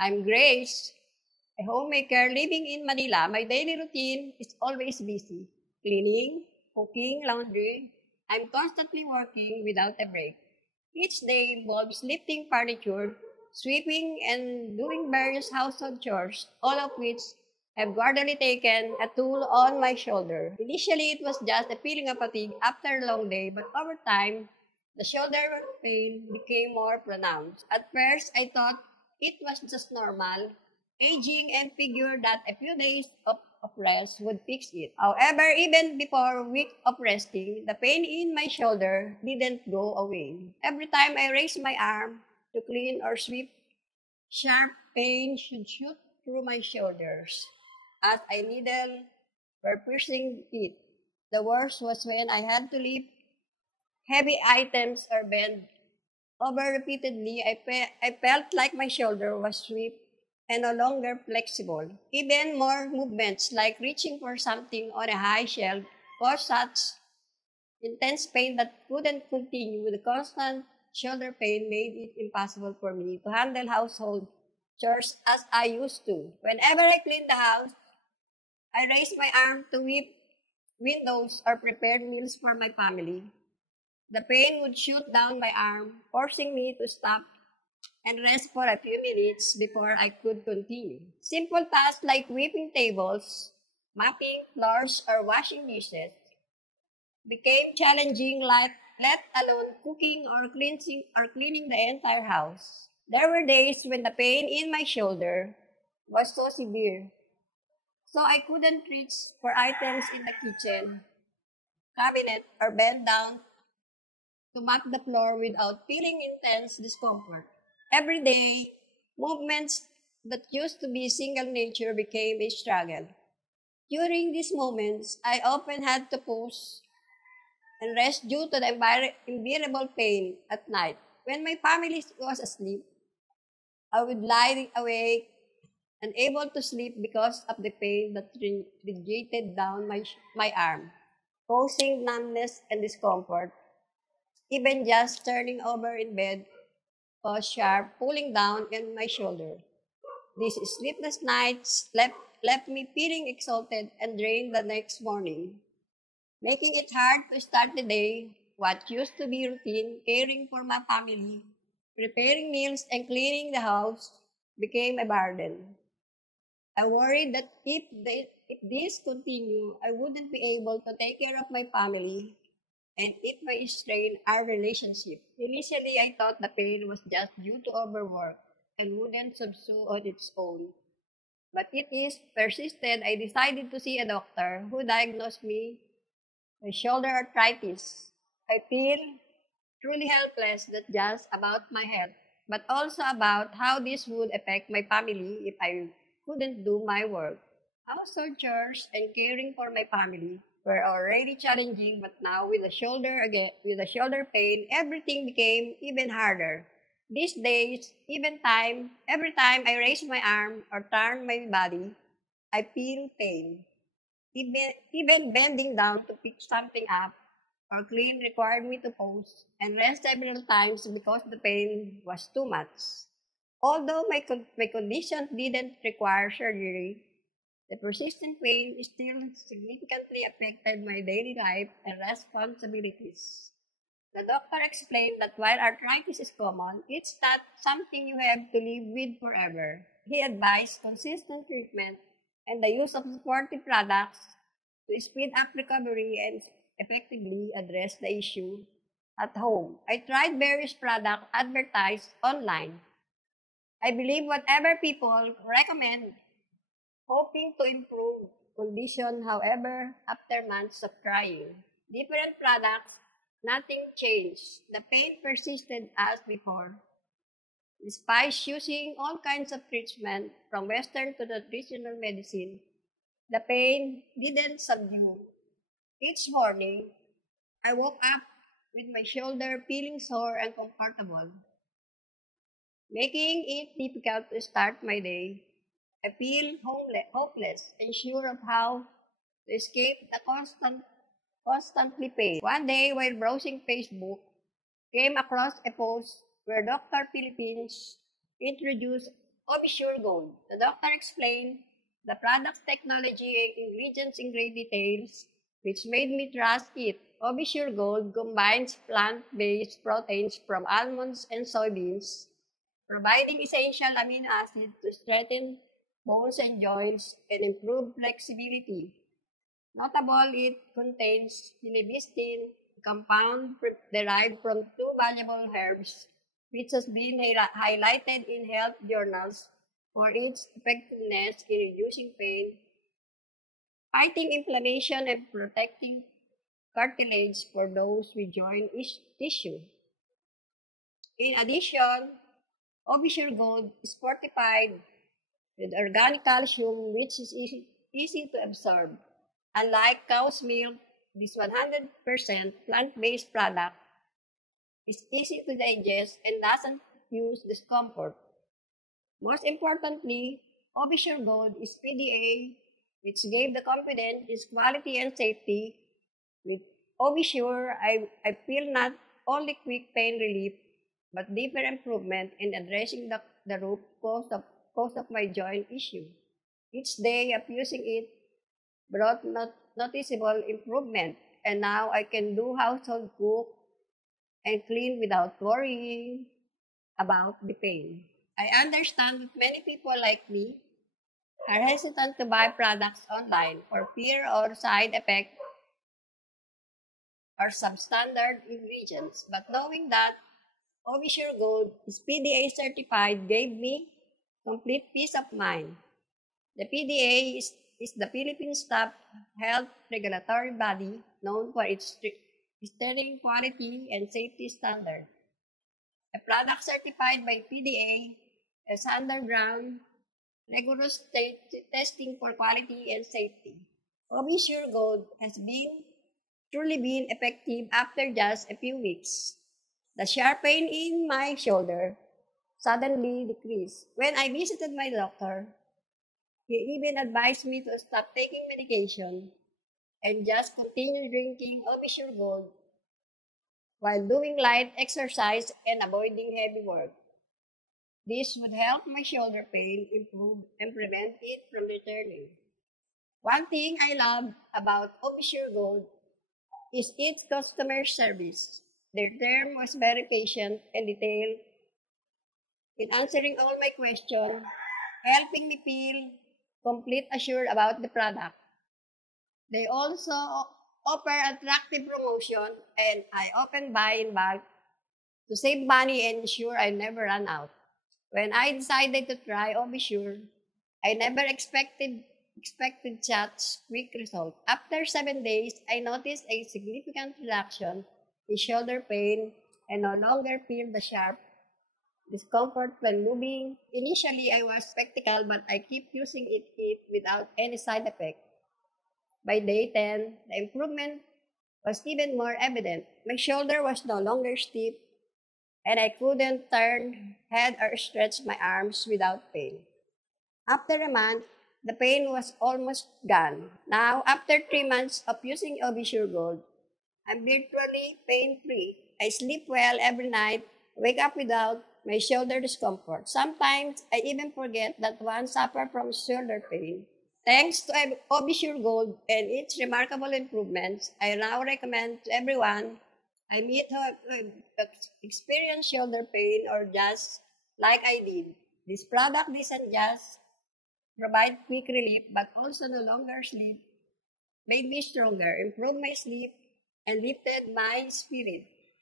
I'm Grace, a homemaker living in Manila. My daily routine is always busy. Cleaning, cooking, laundry. I'm constantly working without a break. Each day involves lifting furniture, sweeping, and doing various household chores, all of which have gradually taken a toll on my shoulder. Initially, it was just a feeling of fatigue after a long day, but over time, the shoulder pain became more pronounced. At first, I thought it was just normal, aging, and figured that a few days of rest would fix it. However, even before a week of resting, the pain in my shoulder didn't go away. Every time I raised my arm to clean or sweep, sharp pain should shoot through my shoulders as I needle were piercing it. The worst was when I had to lift heavy items or bend over repeatedly. I felt like my shoulder was stiff and no longer flexible. Even more movements, like reaching for something on a high shelf, caused such intense pain that couldn't continue. The constant shoulder pain made it impossible for me to handle household chores as I used to. Whenever I cleaned the house, I raised my arm to sweep windows or prepare meals for my family. The pain would shoot down my arm, forcing me to stop and rest for a few minutes before I could continue. Simple tasks like sweeping tables, mopping floors, or washing dishes became challenging, like let alone cooking or cleaning the entire house. There were days when the pain in my shoulder was so severe, so I couldn't reach for items in the kitchen, cabinet, or bend down to mop the floor without feeling intense discomfort. Every day, movements that used to be single nature became a struggle. During these moments, I often had to pause and rest due to the unbearable pain at night. When my family was asleep, I would lie awake, unable to sleep because of the pain that radiated down my arm, causing numbness and discomfort. Even just turning over in bed caused sharp pulling down in my shoulder. These sleepless nights left me feeling exhausted and drained the next morning, making it hard to start the day. What used to be routine, caring for my family, preparing meals, and cleaning the house, became a burden. I worried that if this continued, I wouldn't be able to take care of my family and it may strain our relationship. Initially, I thought the pain was just due to overwork and wouldn't subside on its own. But it is persisted. I decided to see a doctor who diagnosed me with shoulder arthritis. I feel truly helpless not just about my health, but also about how this would affect my family if I couldn't do my work. Household chores and caring for my family were already challenging, but now with the shoulder pain, everything became even harder. These days, every time I raise my arm or turn my body, I feel pain. Even bending down to pick something up or clean required me to pause and rest several times because the pain was too much. Although my condition didn't require surgery, the persistent pain still significantly affected my daily life and responsibilities. The doctor explained that while arthritis is common, it's not something you have to live with forever. He advised consistent treatment and the use of supportive products to speed up recovery and effectively address the issue at home. I tried various products advertised online. I believe whatever people recommend, hoping to improve condition. However, after months of trying different products, nothing changed. The pain persisted as before. Despite using all kinds of treatment from Western to traditional medicine, the pain didn't subdue. Each morning, I woke up with my shoulder feeling sore and uncomfortable, making it difficult to start my day. I feel hopeless and sure of how to escape the constantly pain. One day, while browsing Facebook, came across a post where Dr. Philippines introduced Obisure Gold. The doctor explained the product's technology and ingredients in great details, which made me trust it. Obisure Gold combines plant-based proteins from almonds and soybeans, providing essential amino acids to strengthen bones and joints and improve flexibility. Notable, it contains silibistin, a compound derived from two valuable herbs, which has been highlighted in health journals for its effectiveness in reducing pain, fighting inflammation, and protecting cartilage for those with joint tissue. In addition, Obisure Gold is fortified with organic calcium, which is easy to absorb. Unlike cow's milk, this 100% plant-based product is easy to digest and doesn't use discomfort. Most importantly, Obisure Gold is PDA, which gave the confidence its quality and safety. With Obisure, I feel not only quick pain relief, but deeper improvement in addressing the root cause of my joint issue. Each day of using it brought noticeable improvement, and now I can do household cook and clean without worrying about the pain. I understand that many people like me are hesitant to buy products online for fear or side effect or substandard ingredients, but knowing that Obisure Gold is PDA certified gave me complete peace of mind. The PDA is the Philippines top health regulatory body known for its sterling quality and safety standard. A product certified by PDA has undergone rigorous testing for quality and safety. Obisure Gold has truly been effective after just a few weeks. The sharp pain in my shoulder suddenly decreased. When I visited my doctor, he even advised me to stop taking medication and just continue drinking Obisure Gold while doing light exercise and avoiding heavy work. This would help my shoulder pain improve and prevent it from returning. One thing I love about Obisure Gold is its customer service. Their term was very patient and detailed in answering all my questions, helping me feel complete assured about the product. They also offer attractive promotion and I often buy in bulk to save money and ensure I never run out. When I decided to try Obisure, I never expected such quick result. After 7 days, I noticed a significant reduction in shoulder pain and no longer feel the sharp discomfort when moving. Initially, I was skeptical, but I keep using it without any side effect. By day 10, the improvement was even more evident. My shoulder was no longer stiff, and I couldn't turn head or stretch my arms without pain. After a month, the pain was almost gone. Now, after 3 months of using Obisure Gold, I'm virtually pain-free. I sleep well every night, wake up without my shoulder discomfort. Sometimes, I even forget that one suffers from shoulder pain. Thanks to Obisure Gold and its remarkable improvements, I now recommend to everyone I meet who have experienced shoulder pain or just like I did. This product doesn't just provide quick relief but also no longer sleep, made me stronger, improved my sleep, and lifted my spirit.